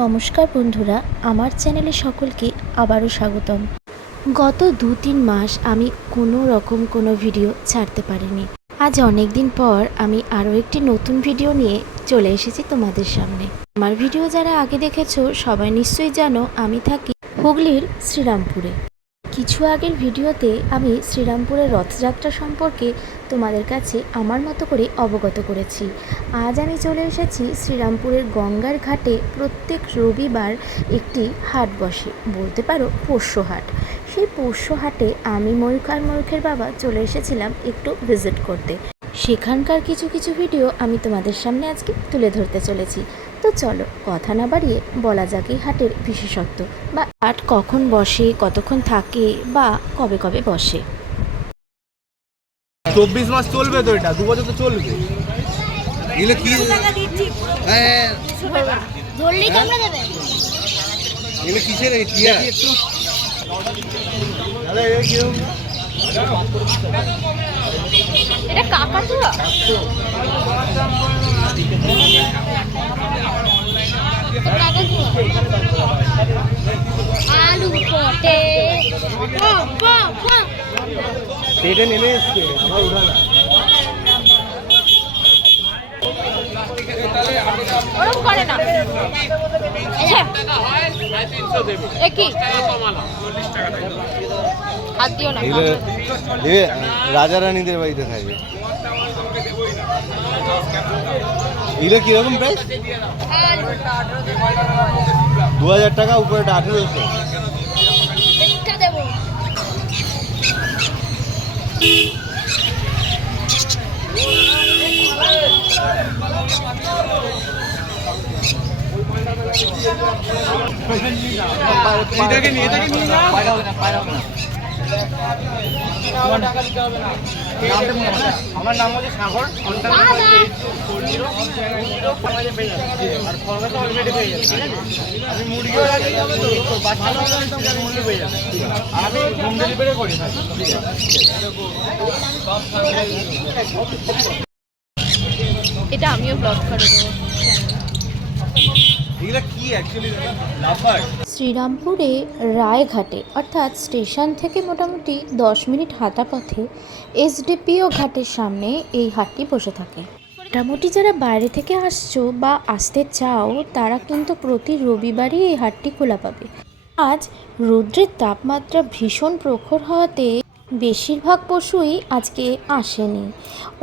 নমস্কার বন্ধুরা, আমার চ্যানেলে সকলকে আবারও স্বাগতম। গত 2-3 মাস আমি কোনো ভিডিও ছাড়তে পারিনি। আজ অনেক দিন পর আমি আরও একটি নতুন ভিডিও নিয়ে চলে এসেছি তোমাদের সামনে। আমার ভিডিও যারা আগে দেখেছো সবাই নিশ্চয়ই জানো আমি থাকি হুগলির শ্রীরামপুরে। কিছু আগের ভিডিওতে আমি শ্রীরামপুরের রথযাত্রা সম্পর্কে তোমাদের কাছে আমার মতো করে অবগত করেছি। আজ আমি চলে এসেছি শ্রীরামপুরের গঙ্গার ঘাটে। প্রত্যেক রবিবার একটি হাট বসে, বলতে পারো পোষ্য হাট। সেই পোষ্য হাটে আমি ময়ূখের বাবা চলে এসেছিলাম একটু ভিজিট করতে। সেখানকার কিছু ভিডিও আমি তোমাদের সামনে আজকে তুলে ধরতে চলেছি। তো চলো কথা না বাড়িয়ে বলা যাক এই হাটের বিশেষত্ব, বা হাট কখন বসে, কতক্ষণ থাকে, বা কবে কবে বসে। 24 মাস চলবে তো, এটা 2 বছর তো চলবে। এগুলো কি ধরলেই কামড়ে দেবে। এগুলো কিসের টিয়া? এটা কাকাতুয়া। আলু পটে পেটে নেমে এসছে, আবার উঠা না। ওরকম করে না। একই হাত দিও না। রাজা রানীদের বাড়িতে থাকবে। এগুলো কিরকম প্রাইস? 2000 টাকা, উপরে 1800। এটাকে নিয়ে আমার নাম হচ্ছে সাগর। আমি মুরগিও রাখি, মুরগি পেয়ে যাবে। আমি হোম ডেলিভারি করি। এটা আমিও ব্লগ করে দেবো। শ্রীরামপুরে রায়ঘাটে অর্থাৎ স্টেশন থেকে মোটামুটি 10 মিনিট হাঁটা পথে এসডিপিও ঘাটের সামনে এই হাটটি বসে থাকে। মোটামুটি যারা বাইরে থেকে আসছো বা আসতে চাও তারা কিন্তু প্রতি রবিবারই এই হাটটি খোলা পাবে। আজ রৌদ্রের তাপমাত্রা ভীষণ প্রখর হওয়াতে বেশিরভাগ পশুই আজকে আসেনি।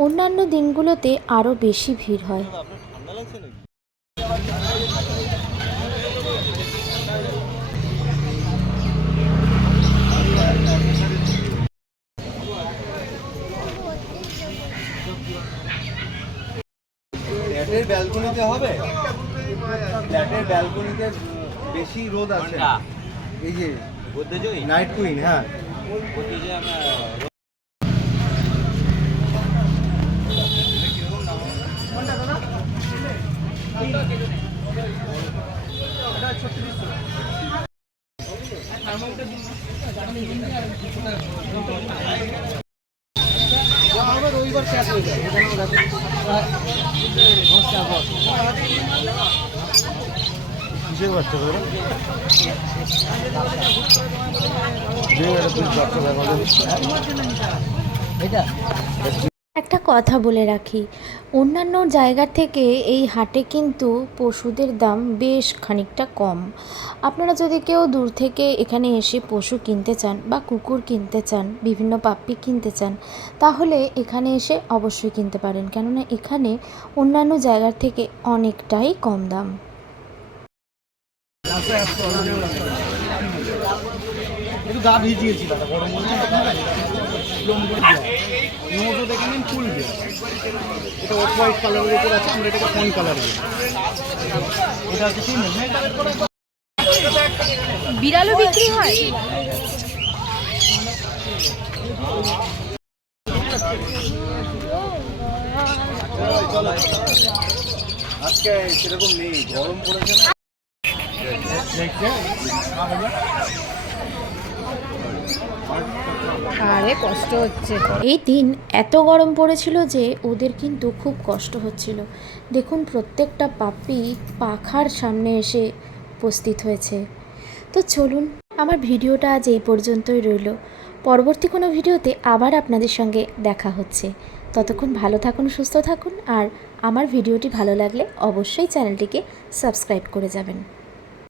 অন্যান্য দিনগুলোতে আরও বেশি ভিড় হয়। ফ্ল্যাটের ব্যালকনিতে হবে, ফ্ল্যাটের ব্যালকনিতে বেশি রোদ আছে। এই যে নাইট কুইন, হ্যাঁ রবিবার শেষ হয়ে যায়। কিসের বাচ্চা করে একটা কথা বলে রাখি, অন্যান্য জায়গা থেকে এই হাটে কিন্তু পশুদের দাম বেশ খানিকটা কম। আপনারা যদি কেউ দূর থেকে এখানে এসে পশু কিনতে চান বা কুকুর কিনতে চান, বিভিন্ন পাপ্পি কিনতে চান, তাহলে এখানে এসে অবশ্যই কিনতে পারেন, কেননা এখানে অন্যান্য জায়গার থেকে অনেকটাই কম দাম। একটু গা ভিজিয়েছি দাদা, গরম দেখে নিন। ফুল দিয়ে এটা অফ হোয়াইট কালারের উপর আছে, আমরা এটাকে ফোন কালার দিই। এটা হচ্ছে বিড়ালও বিক্রি হয়। আজকে সেরকম নেই, গরম পড়েছে না। দেখতে আরে কষ্ট হচ্ছে। এই দিন এত গরম পড়েছিল যে ওদের কিন্তু খুব কষ্ট হচ্ছিল। দেখুন প্রত্যেকটা পাপ্পি পাখার সামনে এসে উপস্থিত হয়েছে। তো চলুন, আমার ভিডিওটা আজ এই পর্যন্তই রইল। পরবর্তী কোনো ভিডিওতে আবার আপনাদের সঙ্গে দেখা হচ্ছে। ততক্ষণ ভালো থাকুন, সুস্থ থাকুন, আর আমার ভিডিওটি ভালো লাগলে অবশ্যই চ্যানেলটিকে সাবস্ক্রাইব করে যাবেন।